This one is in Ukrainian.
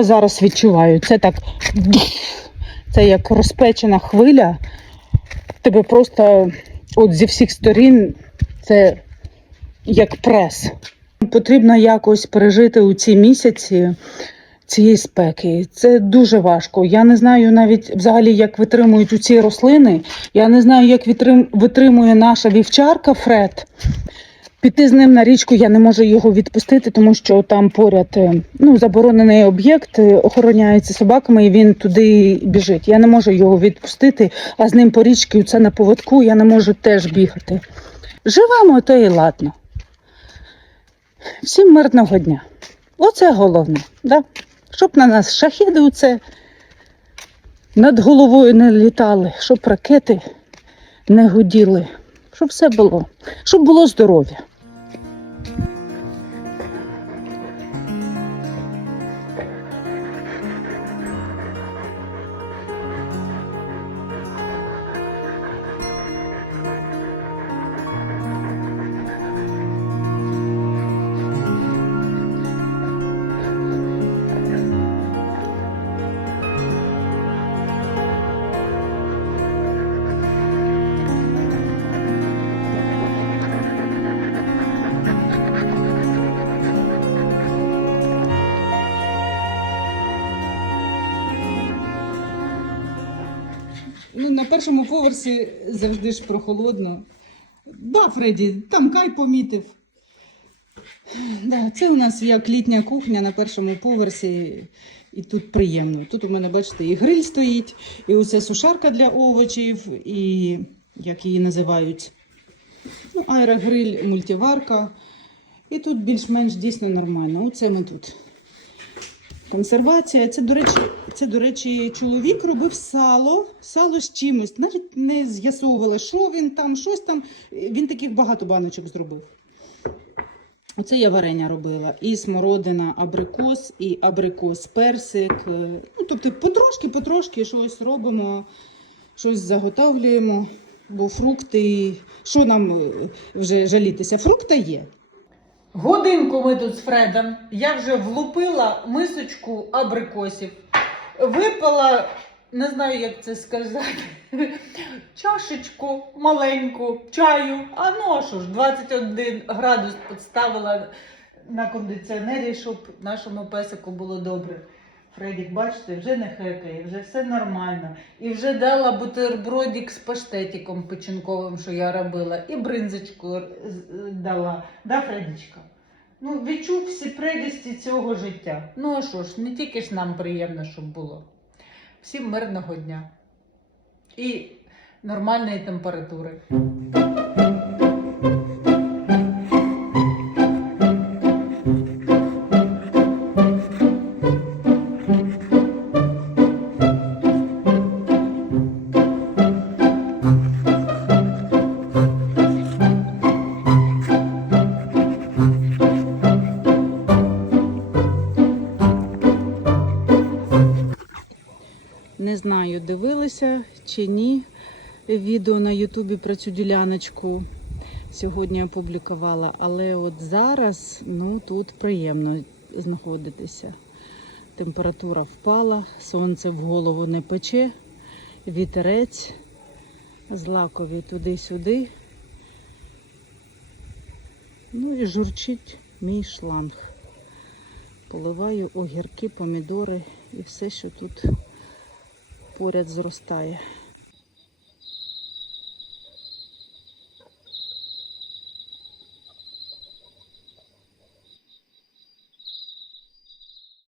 я зараз відчуваю? Це так. Це як розпечена хвиля. Тебе просто от зі всіх сторін це як прес. Потрібно якось пережити у ці місяці цієї спеки. Це дуже важко. Я не знаю навіть взагалі, як витримують у ці рослини. Я не знаю, як витримує наша вівчарка Фред. Піти з ним на річку я не можу його відпустити, тому що там поряд е, ну, заборонений об'єкт, е, охороняється собаками, і він туди біжить. Я не можу його відпустити, а з ним по річці це на поводку я не можу теж бігати. Живемо, то і ладно. Всім мирного дня. Оце головне, да? щоб на нас шахіди оце над головою не літали, щоб ракети не гуділи, щоб все було, щоб було здоров'я. Ну, на першому поверсі завжди ж прохолодно. Да, Фредді, там Кай помітив. Да, це у нас як літня кухня на першому поверсі, і тут приємно. Тут у мене, бачите, і гриль стоїть, і оце сушарка для овочів, і як її називають, ну, аерогриль, мультиварка. І тут більш-менш дійсно нормально. Оце ми тут. Консервація. Це, до речі, це, до речі, чоловік робив сало, сало з чимось. Навіть не з'ясовували, що він там, щось там. Він таких багато баночок зробив. Оце я варення робила. І смородина, абрикос, і абрикос, персик. Е, Ну, тобто потрошки-потрошки щось робимо, щось заготовлюємо. Бо фрукти, що нам е, вже жалітися? Фрукти є. Годинку ми тут з Фредом. Я вже влупила мисочку абрикосів. Випила, не знаю, як це сказати, чашечку маленьку чаю. А ну а що ж, 21 градус підставила на кондиціонері, щоб нашому песику було добре. Фредік, бачите, вже не хекає, вже все нормально. І вже дала бутербродик з паштетиком печінковим, що я робила, і бринзочку дала. Да, Фредічка? Ну, відчув всі прелісті цього життя. Ну а що ж, не тільки ж нам приємно, щоб було. Всім мирного дня і нормальної температури. Не знаю, дивилися чи ні відео на Ютубі про цю діляночку. Сьогодні опублікувала, але от зараз ну, тут приємно знаходитися. Температура впала, сонце в голову не пече, вітерець, злакові туди-сюди. Ну і журчить мій шланг. Поливаю огірки, помідори і все, що тут поряд зростає.